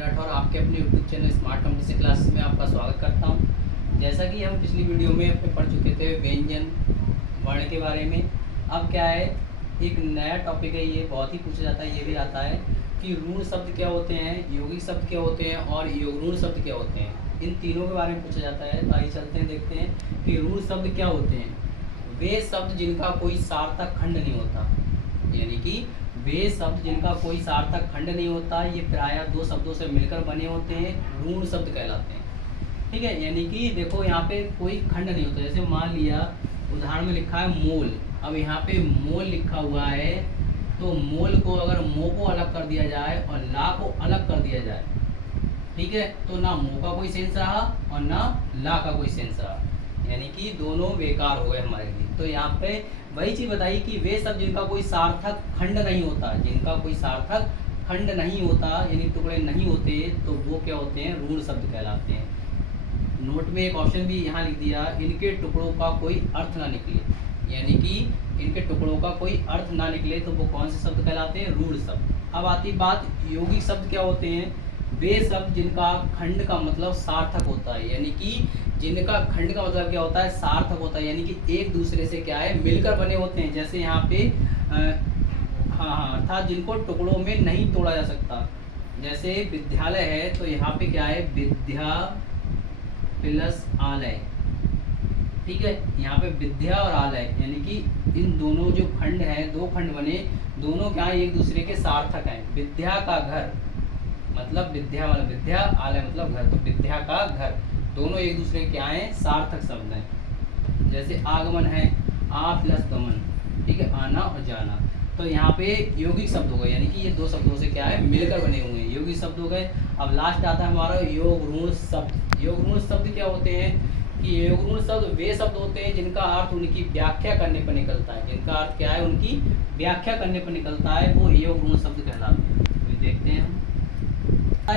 राठौर आपके अपने YouTube channel smart competition classes में आपका स्वागत करता हूं। जैसा कि हम पिछली वीडियो में अपने पढ़ चुके थे व्यंजन वर्ण के बारे में, अब क्या है एक नया टॉपिक है। ये बहुत ही पूछा जाता है, ये भी आता है कि ऋण शब्द क्या होते हैं, यौगिक शब्द क्या होते हैं और ऋण शब्द क्या होते हैं। इन तीनों के बारे में पूछा जाता है। तो आइए चलते हैं, देखते हैं कि ऋण शब्द क्या होते हैं। वे शब्द जिनका कोई सार्थक खंड नहीं होता, यानी कि वे शब्द जिनका कोई सार्थक खंड नहीं होता, ये प्रायः दो शब्दों से मिलकर बने होते हैं, ऋण शब्द कहलाते हैं। ठीक है, यानी कि देखो यहाँ पे कोई खंड नहीं होता। जैसे मान लिया उदाहरण में लिखा है मोल, अब यहाँ पे मोल लिखा हुआ है, तो मोल को अगर मो को अलग कर दिया जाए और ला को अलग कर दिया जाए, ठीक है, तो ना मो का कोई सेंस रहा और ना ला का कोई सेंस रहा, यानी कि दोनों बेकार हो गए हमारे लिए। तो यहाँ पे वही चीज़ बताई कि वे सब जिनका कोई सार्थक खंड नहीं होता, जिनका कोई सार्थक खंड नहीं होता यानी टुकड़े नहीं होते, तो वो क्या होते हैं, ऋण शब्द कहलाते हैं। नोट में एक ऑप्शन भी यहाँ लिख दिया, इनके टुकड़ों का कोई अर्थ ना निकले, यानी कि इनके टुकड़ों का कोई अर्थ ना निकले तो वो कौन से शब्द कहलाते हैं, ऋण शब्द। अब आती बात यौगिक शब्द क्या होते हैं। वे शब्द जिनका खंड का मतलब सार्थक होता है, यानी कि जिनका खंड का मतलब क्या होता है, सार्थक होता है, यानी कि एक दूसरे से क्या है, मिलकर बने होते हैं। जैसे यहाँ पे अर्थात जिनको टुकड़ों में नहीं तोड़ा जा सकता। जैसे विद्यालय है तो यहाँ पे क्या है, विद्या प्लस आलय, ठीक है, यहाँ पे विद्या और आलय, यानी कि इन दोनों जो खंड है, दो खंड बने, दोनों क्या है, एक दूसरे के सार्थक हैं। विद्या का घर मतलब विद्या वाला विद्या, आलय मतलब घर, तो विद्या का घर, दोनों एक दूसरे के क्या हैं, सार्थक शब्द हैं। जैसे आगमन है, आ प्लस गमन, ठीक है, आना और जाना, तो यहाँ पे यौगिक शब्द हो गए, यानी कि ये दो शब्दों से क्या है, मिलकर बने हुए हैं, यौगिक शब्द हो गए। अब लास्ट आता है हमारा योग ऋण शब्द। योग ऋण शब्द क्या होते हैं कि योग ऋण शब्द वे शब्द होते हैं जिनका अर्थ उनकी व्याख्या करने पर निकलता है, जिनका अर्थ क्या है, उनकी व्याख्या करने पर निकलता है, वो योग ऋण शब्द कहलाते हैं। तो देखते हैं हम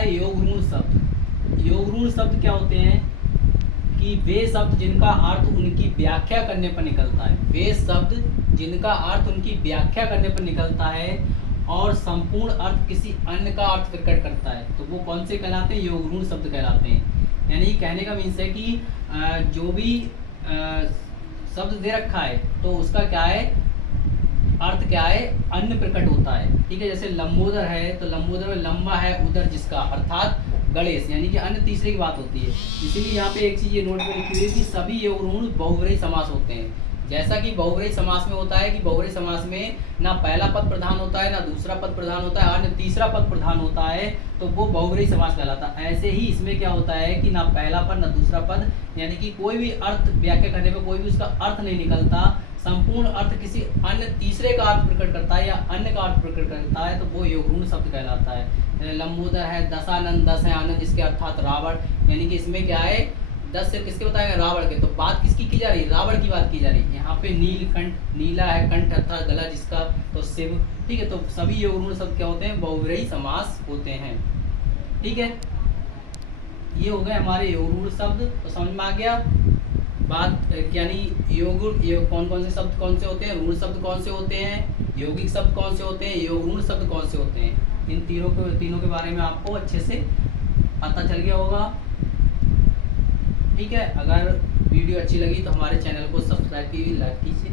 योग ऋण शब्द। योग ऋण शब्द क्या होते हैं कि वे शब्द जिनका अर्थ उनकी व्याख्या करने पर निकलता है, वे शब्द जिनका अर्थ उनकी व्याख्या करने पर निकलता है और संपूर्ण अर्थ किसी अन्य का अर्थ प्रकट करता है, तो वो कौन से कहलाते हैं, योग ऋण शब्द कहलाते हैं। यानी कहने का मीन्स है कि जो भी शब्द दे रखा है तो उसका क्या है, अर्थ क्या है, अन्य प्रकट होता है। ठीक है, जैसे लंबोदर है तो लंबोदर में लंबा है उदर जिसका, अर्थात गणेश, यानी कि अन्य तीसरे की बात होती है। इसीलिए यहाँ पे एक चीज़ ये नोट में लिखी हुई है कि सभी योग ऋण बहुव्रीहि समास होते हैं। जैसा कि बहुव्रीहि समास में होता है कि बहुव्रीहि समास में ना पहला पद प्रधान होता है, ना दूसरा पद प्रधान होता है, और न तीसरा पद प्रधान होता है, तो वो बहुव्रीहि समास कहलाता है। ऐसे ही इसमें क्या होता है कि ना पहला पद ना दूसरा पद, यानी कि कोई भी अर्थ व्याख्या करने पर कोई भी उसका अर्थ नहीं निकलता, संपूर्ण अर्थ किसी अन्य तीसरे का अर्थ प्रकट करता है या अन्य का अर्थ प्रकट करता है, तो वो योग ऋण शब्द कहलाता है। लंबोदर है, दशानंद, दस है आनंद इसके, अर्थात रावण, यानी कि इसमें क्या है, 10 सिर्फ किसके बताएंगे, रावण के, तो बात किसकी की जा रही है, रावण की बात की जा रही है। यहाँ पे नीलकंठ, नीला है, कंठ अर्थात गला जिसका, तो शिव, ठीक है, तो सभी योग ऋण शब्द क्या होते हैं, बहुव्रीहि समास होते हैं। ठीक है, ये हो गए हमारे योग ऋण शब्द, तो समझ में आ गया बात, यानी योग कौन कौन से शब्द कौन से होते हैं, ऋण शब्द कौन से होते हैं, यौगिक शब्द कौन से होते हैं, योग ऋण शब्द कौन से होते हैं। इन तीनों के बारे में आपको अच्छे से पता चल गया होगा। ठीक है, अगर वीडियो अच्छी लगी तो हमारे चैनल को सब्सक्राइब कीजिए, लाइक कीजिए।